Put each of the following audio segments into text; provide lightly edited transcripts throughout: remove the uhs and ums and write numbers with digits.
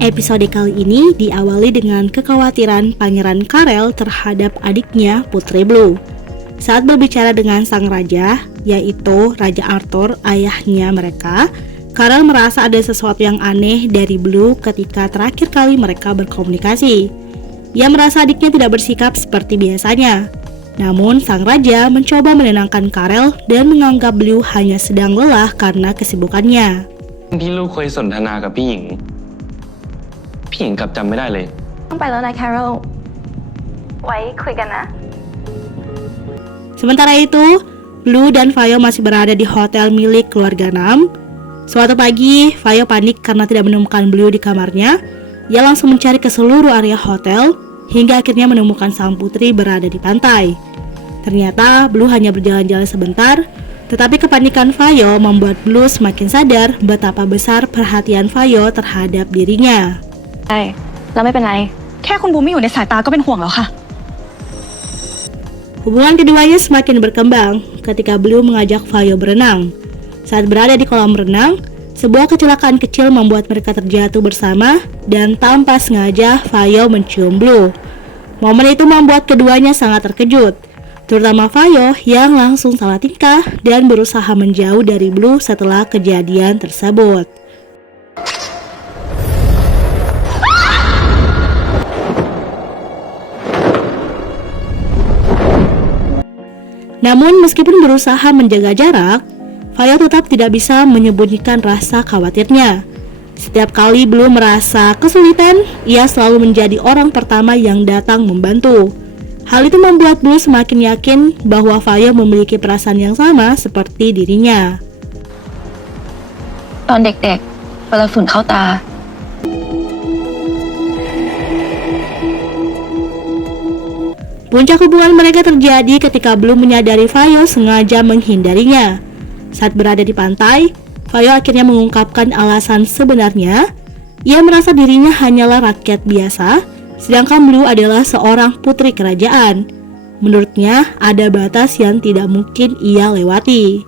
Episode kali ini diawali dengan kekhawatiran Pangeran Karel terhadap adiknya Putri Blue. Saat berbicara dengan sang raja, yaitu Raja Arthur, ayahnya mereka, Karel merasa ada sesuatu yang aneh dari Blue ketika terakhir kali mereka berkomunikasi. Ia merasa adiknya tidak bersikap seperti biasanya. Namun sang raja mencoba menenangkan Karel dan menganggap Blue hanya sedang lelah karena kesibukannya. ที่ลูกเคยสนทนากับพี่หญิงกลับจำไม่ได้เลย ต้องไปแล้วนะ Carol ไว้คุยกันนะ Sementara itu, Blue dan Vayo masih berada di hotel milik keluarga Nam. Suatu pagi, Vayo panik karena tidak menemukan Blue di kamarnya. Ia langsung mencari ke seluruh area hotel hingga akhirnya menemukan sang putri berada di pantai. Ternyata Blue hanya berjalan-jalan sebentar, tetapi kepanikan Vayo membuat Blue semakin sadar betapa besar perhatian Vayo terhadap dirinya. ใช่แล้วไม่เป็นไรแค่คุณบูมไม่อยู่ในสายตาก็เป็นห่วงแล้วค่ะ Hubungan keduanya semakin berkembang ketika Blue mengajak Vayo berenang. Saat berada di kolam renang, sebuah kecelakaan kecil membuat mereka terjatuh bersama dan tanpa sengaja Vayo mencium Blue. Momen itu membuat keduanya sangat terkejut, terutama Vayo yang langsung salah tingkah dan berusaha menjauh dari Blue setelah kejadian tersebut. Namun meskipun berusaha menjaga jarak, Vayo tetap tidak bisa menyembunyikan rasa khawatirnya. Setiap kali Blue merasa kesulitan, ia selalu menjadi orang pertama yang datang membantu. Hal itu membuat Blue semakin yakin bahwa Vayo memiliki perasaan yang sama seperti dirinya. ตอนเด็กๆเวลาฝุ่นเข้าตา Puncak hubungan mereka terjadi ketika Blue menyadari Vayo sengaja menghindarinya. Saat berada di pantai, Vayo akhirnya mengungkapkan alasan sebenarnya. Ia merasa dirinya hanyalah rakyat biasa, sedangkan Blue adalah seorang putri kerajaan. Menurutnya, ada batas yang tidak mungkin ia lewati.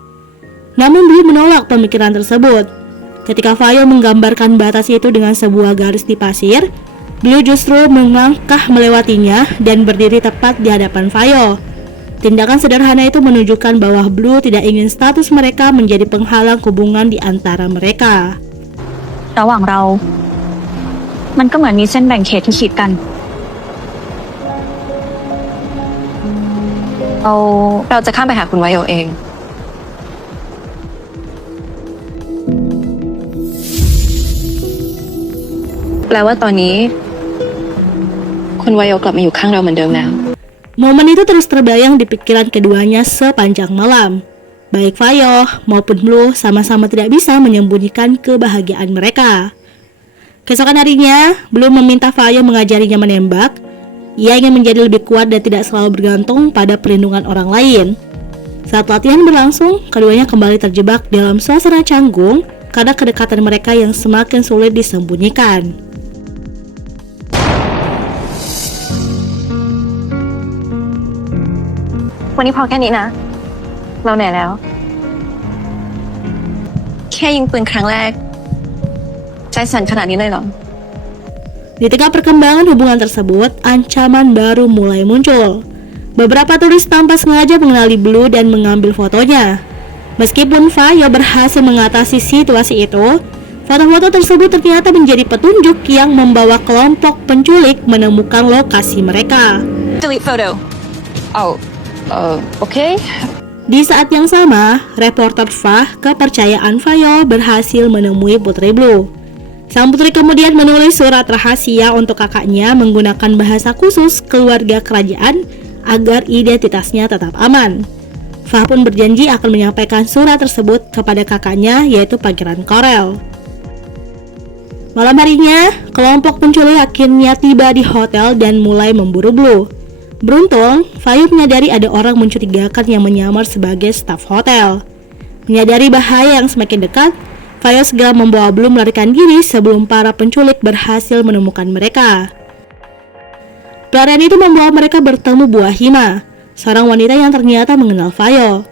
Namun Blue menolak pemikiran tersebut. Ketika Vayo menggambarkan batas itu dengan sebuah garis di pasir, Blue justru melangkah melewatinya dan berdiri tepat di hadapan Vayo. Tindakan sederhana itu menunjukkan bahwa Blue tidak ingin status mereka menjadi penghalang hubungan di antara mereka. ระหว่างเรามันก็เหมือนมีเส้นแบ่งเขตที่ขีดกันเราจะข้ามไปหาคุณไวโอเองแปลว่าตอนนี้คุณไวโอกลับมาอยู่ข้างเราเหมือนเดิมแล้ว Momen itu terus terbayang di pikiran keduanya sepanjang malam. Baik Vayo maupun Blue sama-sama tidak bisa menyembunyikan kebahagiaan mereka. Keesokan harinya, Blue meminta Vayo mengajarinya menembak. Ia ingin menjadi lebih kuat dan tidak selalu bergantung pada perlindungan orang lain. Saat latihan berlangsung, keduanya kembali terjebak dalam suasana canggung karena kedekatan mereka yang semakin sulit disembunyikan. วันนี้พอแค่นี้นะเราเหนื่อยแล้วแค่ยิงปืนครั้งแรกใจสั่นขนาดนี้เลยเหรอ Di tengah perkembangan hubungan tersebut, ancaman baru mulai muncul. Beberapa turis tanpa sengaja mengenali Blue dan mengambil fotonya. Meskipun Vayo berhasil mengatasi situasi itu, foto-foto tersebut ternyata menjadi petunjuk yang membawa kelompok penculik menemukan lokasi mereka. Delete photo. Okay. Di saat yang sama, reporter Fah, kepercayaan Vayo, berhasil menemui Putri Blue. Sang putri kemudian menulis surat rahasia untuk kakaknya menggunakan bahasa khusus keluarga kerajaan agar identitasnya tetap aman. Fah pun berjanji akan menyampaikan surat tersebut kepada kakaknya, yaitu Pangeran Karel. Malam harinya, kelompok penculik akhirnya tiba di hotel dan mulai memburu Blue. Beruntung, Vayo menyadari ada orang mencurigakan yang menyamar sebagai staf hotel. Menyadari bahaya yang semakin dekat, Vayo segera membawa Blue melarikan diri sebelum para penculik berhasil menemukan mereka. Pelarian itu membawa mereka bertemu Bu Ahima, seorang wanita yang ternyata mengenal Vayo.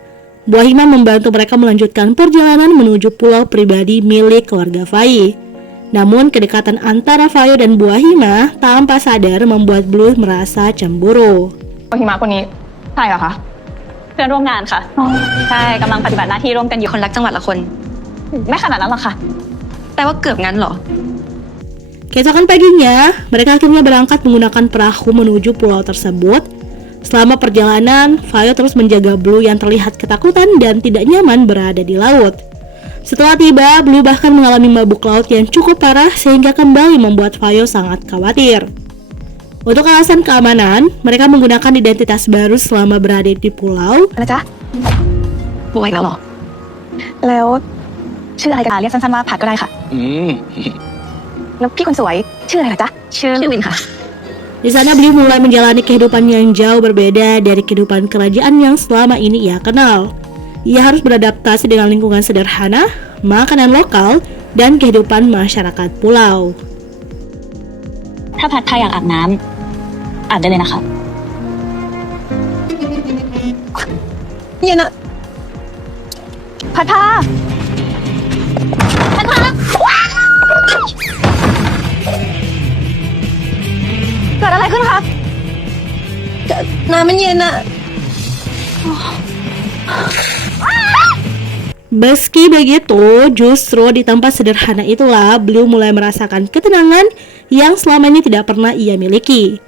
Bu Ahima membantu mereka melanjutkan perjalanan menuju pulau pribadi milik keluarga Vai. Namun kedekatan antara Vayo dan Bu Ahima tanpa sadar membuat Blue merasa cemburu. โอฮิมะคนนี้ใช่เหรอคะเพื่อนร่วมงานค่ะใช่กำลังปฏิบัติหน้าที่ร่วมกันอยู่ คนรักจังหวัดละคน ไม่ขนาดนั้นหรอกค่ะ แต่ว่าเกือบงั้นเหรอ Keesokan paginya, mereka akhirnya berangkat menggunakan perahu menuju pulau tersebut. Selama perjalanan, Vayo terus menjaga Blue yang terlihat ketakutan dan tidak nyaman berada di laut. Setelah tiba, Blue bahkan mengalami mabuk laut yang cukup parah sehingga kembali membuat Vayo sangat khawatir. Untuk alasan keamanan, mereka menggunakan identitas baru selama berada di pulau. นะจ๊ะ ป่วยแล้วเหรอ แล้วชื่ออะไรกันเรียกสั้นๆว่าผัดก็ได้ค่ะ อืม แล้วพี่คนสวยชื่ออะไรนะจ๊ะ ชื่อวินค่ะ Di sana Blue mulai menjalani kehidupan yang jauh berbeda dari kehidupan kerajaan yang selama ini ia kenal. Ia harus beradaptasi dengan lingkungan sederhana, makanan lokal, dan kehidupan masyarakat pulau. ถ้าผัดถ้าอยากอาบน้ำอาบได้เลยนะคะ เย็นอะ ผัดพาผัดพาเกิดอะไรขึ้นคะ น้ำมันเย็นอะ Meski begitu, justru di tempat sederhana itulah Blue mulai merasakan ketenangan yang selama ini tidak pernah ia miliki.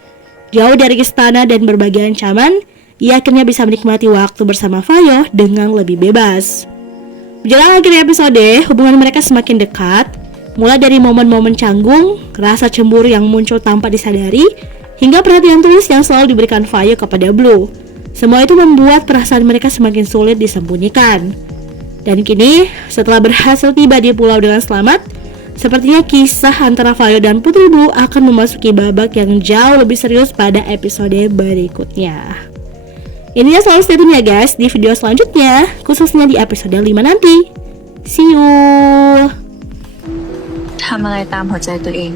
Jauh dari istana dan berbagai ancaman, ia akhirnya bisa menikmati waktu bersama Vayo dengan lebih bebas. Menjelang akhir episode, hubungan mereka semakin dekat, mulai dari momen-momen canggung, rasa cemburu yang muncul tanpa disadari, hingga perhatian tulus yang selalu diberikan Vayo kepada Blue. Semua itu membuat perasaan mereka semakin sulit disembunyikan. Dan kini, setelah berhasil tiba di pulau dengan selamat, sepertinya kisah antara Vayo dan Putri Blue akan memasuki babak yang jauh lebih serius pada episode berikutnya. Ini ya selalu stay tune ya guys di video selanjutnya, khususnya di episode 5 nanti. See you! ทำอะไรตามหัวใจตัวเอง